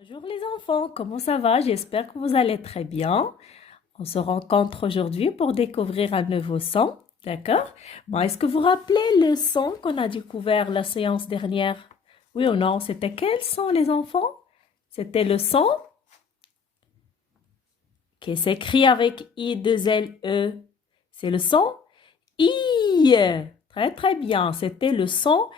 Bonjour les enfants, comment ça va? J'espère que vous allez très bien. On se rencontre aujourd'hui pour découvrir un nouveau son, d'accord? Bon, est-ce que vous vous rappelez le son qu'on a découvert la séance dernière? Oui ou non? C'était quel son les enfants? C'était le son qui s'écrit avec I-2-L-E. C'est le son I. Très très bien, c'était le son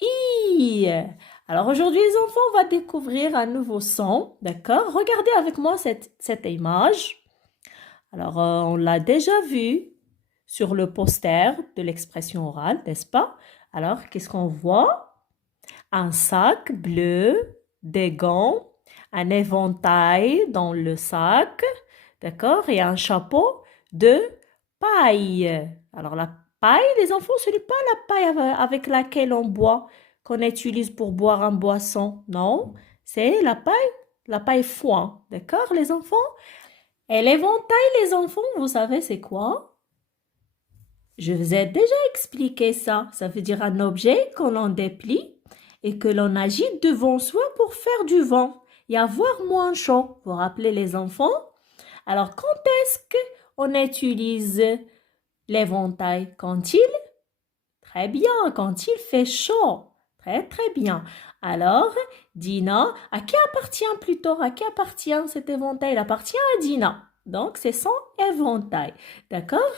I. Alors aujourd'hui les enfants, on va découvrir un nouveau son, d'accord? Regardez avec moi cette image. Alors on l'a déjà vu sur le poster de l'expression orale, n'est-ce pas? Alors qu'est-ce qu'on voit? Un sac bleu, des gants, un éventail dans le sac, d'accord? Et un chapeau de paille. Alors la paille, les enfants, ce n'est pas la paille avec laquelle on boit, qu'on utilise pour boire un boisson, non? C'est la paille foin, d'accord les enfants? Et l'éventail, les enfants, vous savez c'est quoi? Je vous ai déjà expliqué ça. Ça veut dire un objet qu'on en déplie et que l'on agite devant soi pour faire du vent et avoir moins chaud. Vous vous rappelez les enfants? Alors, quand est-ce qu'on utilise l'éventail? Quand il? Très bien, quand il fait chaud. Très, très bien. Alors, Dina, à qui appartient plutôt? À qui appartient cet éventail? Il appartient à Dina. Donc, c'est son éventail. D'accord?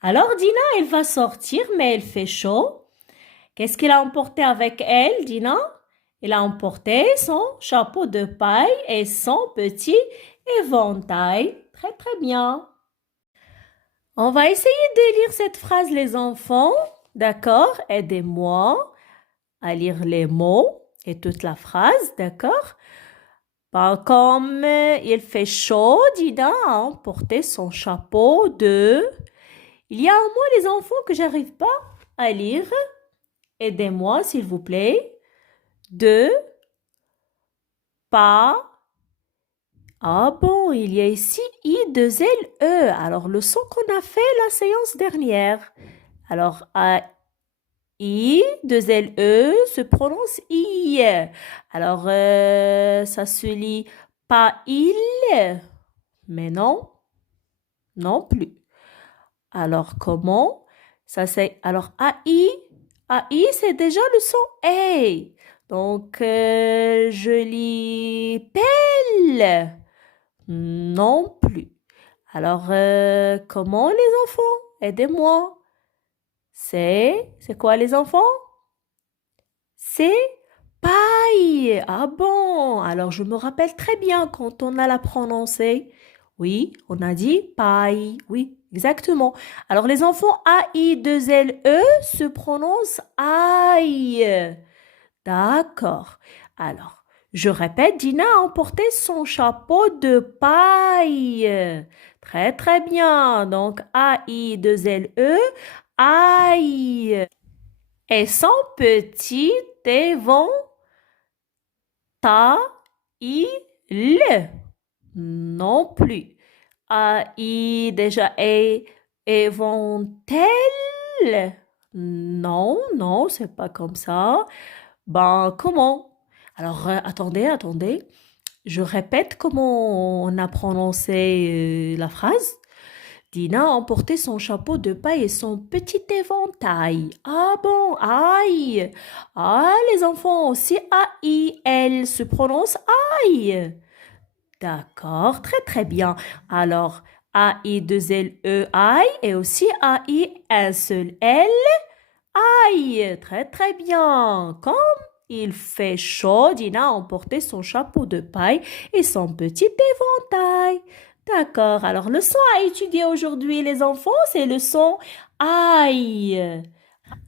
Alors, Dina, elle va sortir, mais elle fait chaud. Qu'est-ce qu'elle a emporté avec elle, Dina? Elle a emporté son chapeau de paille et son petit éventail. Très, très bien. On va essayer de lire cette phrase, les enfants. D'accord? Aidez-moi à lire les mots et toute la phrase. D'accord? Ben, comme il fait chaud, Dina a emporté son chapeau de... Il y a un mot, les enfants, que j'arrive pas à lire. Aidez-moi, s'il vous plaît. De, pas. Ah bon, il y a ici I-2-L-E. Alors, le son qu'on a fait la séance dernière. Alors, I-2-L-E se prononce I. Alors, ça se lit pas il, mais non, non plus. Alors, comment? Ça c'est alors AI c'est déjà le son A. Donc je lis pelle. Non plus. Alors comment les enfants? Aidez-moi. C'est quoi les enfants? C'est paille. Ah bon? Alors je me rappelle très bien quand on a la prononcé. Oui, on a dit paille. Oui, exactement. Alors les enfants A-I-2-L-E se prononcent aïe. D'accord. Alors, je répète, Dina a emporté son chapeau de paille. Très très bien. Donc A-I-2-L-E, aïe. Et son petit éventail. Non plus. Déjà éventail. Non, non, c'est pas comme ça. Ben, comment? Alors, attendez. Je répète comment on a prononcé la phrase. Dina a emporté son chapeau de paille et son petit éventail. Ah bon, aïe. Ah, les enfants aussi, aïe, elle se prononce aïe. D'accord, très très bien. Alors, A-I-2-L-E, aïe, et aussi A-I, un seul L, aïe. Très très bien. Comme il fait chaud, Dina a emporté son chapeau de paille et son petit éventail. D'accord, alors le son à étudier aujourd'hui, les enfants, c'est le son aïe.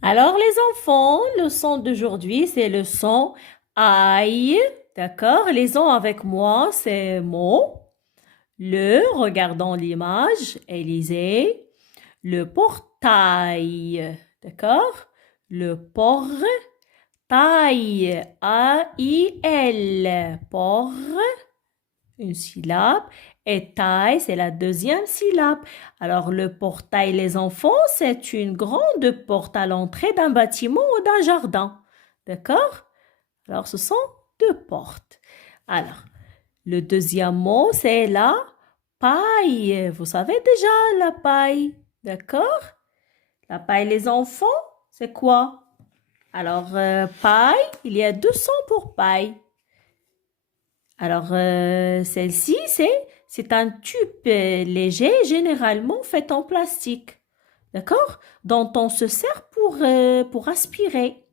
Alors les enfants, le son d'aujourd'hui, c'est le son aïe. D'accord, les ont avec moi, c'est mot. Le, regardons l'image, et lisez. Le portail. D'accord? Le portail. A-I-L. Por, une syllabe. Et taille, c'est la deuxième syllabe. Alors, le portail, les enfants, c'est une grande porte à l'entrée d'un bâtiment ou d'un jardin. D'accord? Alors, ce sont deux portes. Alors, le deuxième mot, c'est la paille. Vous savez déjà la paille, d'accord? La paille, les enfants, c'est quoi? Alors, paille, il y a deux sons pour paille. Alors, celle-ci, c'est un tube léger, généralement fait en plastique, d'accord? Dont on se sert pour aspirer,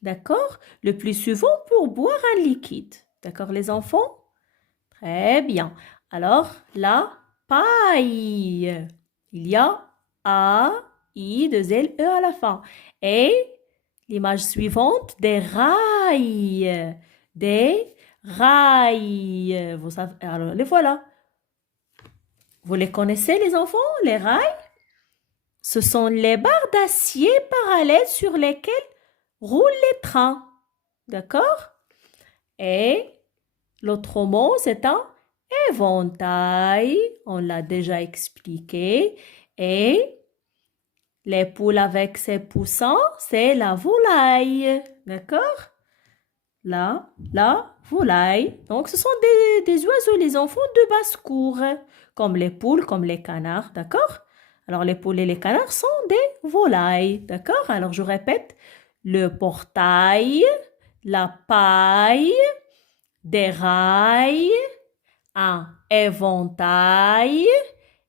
d'accord? Le plus souvent pour boire un liquide, d'accord les enfants? Très bien. Alors, la paille. Il y a A, I, deux L, E à la fin. Et l'image suivante, des rails. Des rails. Vous savez, alors, les voilà. Vous les connaissez, les enfants, les rails? Ce sont les barres d'acier parallèles sur lesquelles roulent les trains. D'accord? Et l'autre mot, c'est un éventail. On l'a déjà expliqué. Et les poules avec ses poussins, c'est la volaille. D'accord? La volaille. Donc, ce sont des oiseaux, les enfants de basse-cour, comme les poules, comme les canards. D'accord? Alors, les poules et les canards sont des volailles. D'accord? Alors, je répète. Le portail, la paille, des rails, un éventail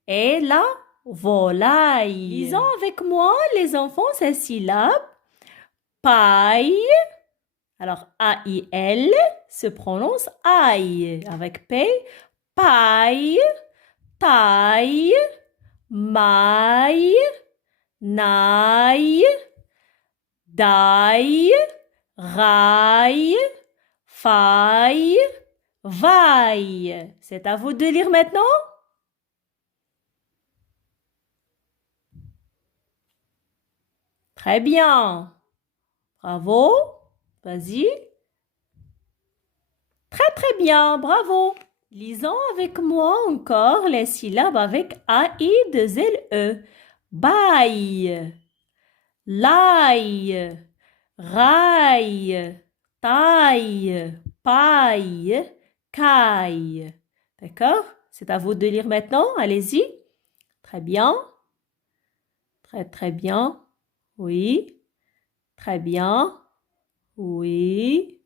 et la volaille. Lisons avec moi, les enfants, ces syllabes. Paille. Alors, A-I-L se prononce aïe avec P. Paille, taille, maille, naille, daille, raille, faille, vaille. C'est à vous de lire maintenant. Très bien. Bravo. Vas-y. Très, très bien. Bravo. Lisons avec moi encore les syllabes avec A-I-2-L-E. Baille, laille, raille, taille, paille, caille. D'accord? C'est à vous de lire maintenant. Allez-y. Très bien. Très, très bien. Oui. Très bien. Oui.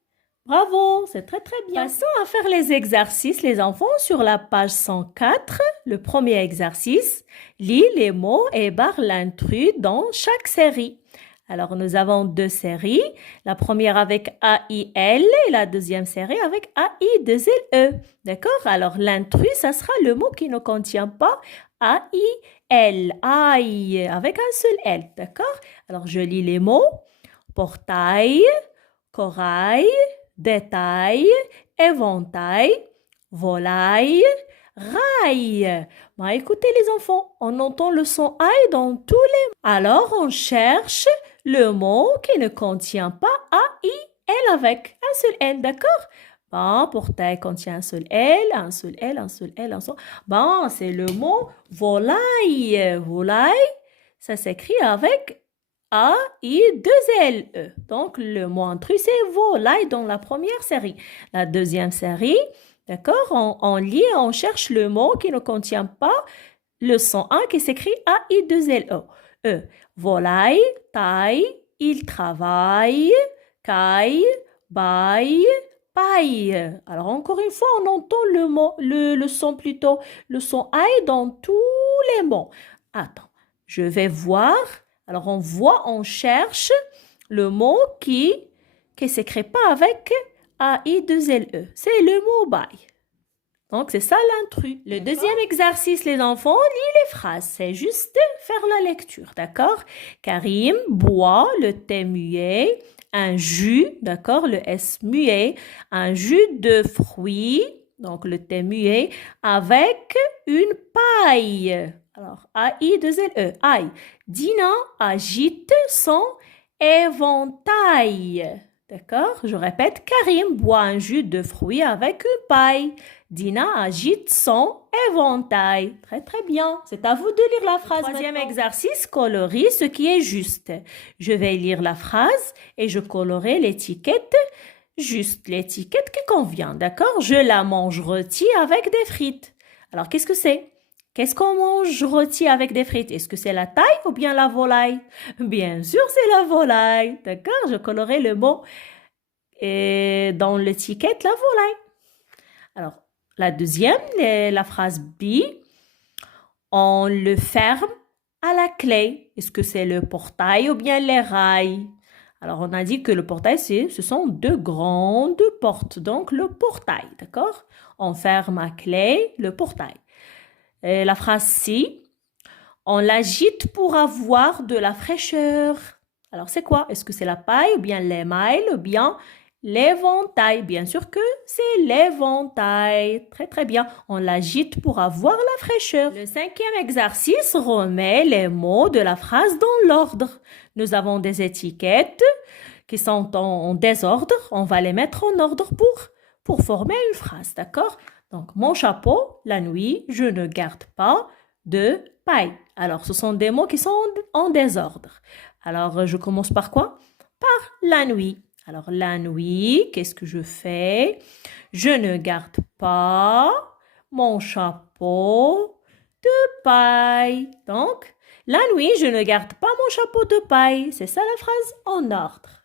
Bravo, c'est très, très bien. Passons à faire les exercices, les enfants, sur la page 104. Le premier exercice, lis les mots et barre l'intrus dans chaque série. Alors, nous avons deux séries. La première avec A-I-L et la deuxième série avec A-I-2-L-E. D'accord? Alors, l'intrus, ça sera le mot qui ne contient pas A-I-L. Aïe, avec un seul L. D'accord? Alors, je lis les mots. Portail, corail, détail, éventail, volaille, rail. Bon, écoutez les enfants, on entend le son aïe dans tous les mots. Alors, on cherche le mot qui ne contient pas A-I-L avec un seul L, d'accord? Bon, portail contient un seul L, un seul L, un seul L, un seul... Bon, c'est le mot volaille. Volaille, ça s'écrit avec A-I-2-L-E. Donc, le mot intrus, c'est volaille dans la première série. La deuxième série, d'accord, on lit, on cherche le mot qui ne contient pas le son 1 qui s'écrit A-I-2-L-E. Volaille, taille, il travaille, caille, baille, paille. Alors, encore une fois, on entend le son plutôt, le son aïe dans tous les mots. Attends, je vais voir. Alors, on voit, on cherche le mot qui ne s'écrit pas avec A-I-2-L-E. C'est le mot bail. Donc, c'est ça l'intrus. Le deuxième exercice, les enfants, lis les phrases. C'est juste faire la lecture, d'accord? Karim boit le thé muet, un jus, d'accord? Le S muet, un jus de fruits, donc le thé muet, avec une paille. Alors, A-I-2-L-E, aïe. Dina agite son éventail. D'accord? Je répète, Karim boit un jus de fruits avec une paille. Dina agite son éventail. Très, très bien. C'est à vous de lire la phrase. Troisième exercice, colorie ce qui est juste. Je vais lire la phrase et je colorerai l'étiquette juste l'étiquette qui convient, d'accord? Je la mange rôtie avec des frites. Alors, qu'est-ce que c'est? Qu'est-ce qu'on mange rôti avec des frites? Est-ce que c'est la taille ou bien la volaille? Bien sûr, c'est la volaille, d'accord? Je colorerai le mot et dans l'étiquette la volaille. Alors, la deuxième, la phrase B, on le ferme à la clé. Est-ce que c'est le portail ou bien les rails? Alors, on a dit que le portail, ce sont deux grandes portes. Donc, le portail, d'accord? On ferme à clé le portail. Et la phrase C, on l'agite pour avoir de la fraîcheur. Alors, c'est quoi? Est-ce que c'est la paille ou bien l'émail ou bien l'éventail? Bien sûr que c'est l'éventail. Très, très bien. On l'agite pour avoir la fraîcheur. Le cinquième exercice remet les mots de la phrase dans l'ordre. Nous avons des étiquettes qui sont en désordre. On va les mettre en ordre pour former une phrase, d'accord? Donc, mon chapeau, la nuit, je ne garde pas de paille. Alors, ce sont des mots qui sont en désordre. Alors, je commence par quoi? Par la nuit. Alors, la nuit, qu'est-ce que je fais? Je ne garde pas mon chapeau de paille. Donc, la nuit, je ne garde pas mon chapeau de paille. C'est ça la phrase en ordre.